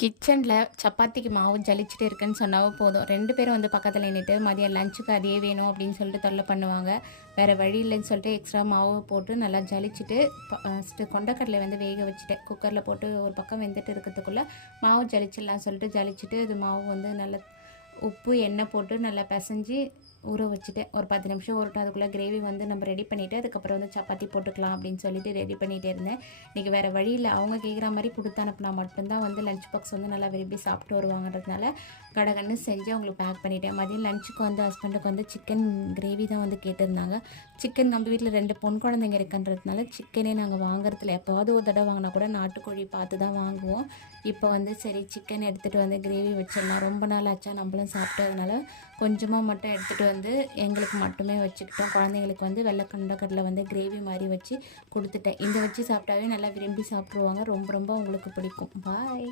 கிச்சனில் சப்பாத்திக்கு மாவு ஜலிச்சுட்டு இருக்குன்னு சொன்னாவே போதும் 2 பேரும் வந்து பக்கத்தில் நின்றுட்டு மதியம் லஞ்சுக்கு அதே வேணும் அப்படின்னு சொல்லிட்டு தொல்லை பண்ணுவாங்க. வேறு வழி இல்லைன்னு சொல்லிட்டு எக்ஸ்ட்ரா மாவு போட்டு நல்லா ஜலிச்சுட்டு ஃபஸ்ட்டு கொண்டக்கடலை வந்து வேக வச்சுட்டேன். குக்கரில் போட்டு ஒரு பக்கம் வெந்துட்டு இருக்கிறதுக்குள்ளே மாவு ஜலிச்சிடலாம் சொல்லிட்டு ஜலிச்சுட்டு அது மாவு வந்து நல்லா உப்பு எண்ணெய் போட்டு நல்லா பிசைஞ்சு ஊற வச்சுட்டேன். ஒரு 10 நிமிஷம் ஊறட்டும். அதுக்குள்ளே கிரேவி வந்து நம்ம ரெடி பண்ணிவிட்டு அதுக்கப்புறம் வந்து சப்பாத்தி போட்டுக்கலாம் அப்படின்னு சொல்லிட்டு ரெடி பண்ணிகிட்டே இருந்தேன். இன்றைக்கி வேறு வழி இல்லை, அவங்க கேட்குற மாதிரி கொடுத்து அனுப்புனா மட்டும்தான் வந்து லஞ்ச் பாக்ஸ் வந்து நல்லா விரும்பி சாப்பிட்டு வருவாங்கன்றதுனால கடகன்னு செஞ்சு அவங்களுக்கு பேக் பண்ணிவிட்டேன். மதியம் லஞ்சுக்கு வந்து ஹஸ்பண்டுக்கு வந்து சிக்கன் கிரேவி தான் வந்து கேட்டிருந்தாங்க. சிக்கன் நம்ம வீட்டில் 2 பொன் குழந்தைங்க இருக்குன்றதுனால சிக்கனே நாங்கள் வாங்குறதுல எப்போவாவது ஒரு தடவை வாங்கினா கூட நாட்டுக்கோழி பார்த்து தான் வாங்குவோம். இப்போ வந்து சரி சிக்கன் எடுத்துகிட்டு வந்து கிரேவி வச்சிடலாம், ரொம்ப நாள் ஆச்சா நம்மளும் சாப்பிட்டதுனால கொஞ்சமாக மட்டும் எடுத்துகிட்டு வந்து எங்களுக்கு மட்டுமே வச்சுக்கிட்டோம். குழந்தைங்களுக்கு வந்து வெள்ளை கொண்டக்கடலை வந்து கிரேவி மாதிரி வச்சு கொடுத்துட்டேன். இந்த வச்சு சாப்பிட்டாவே நல்லா விரும்பி சாப்பிட்ருவாங்க. ரொம்ப ரொம்ப அவங்களுக்கு பிடிக்கும். பாய்.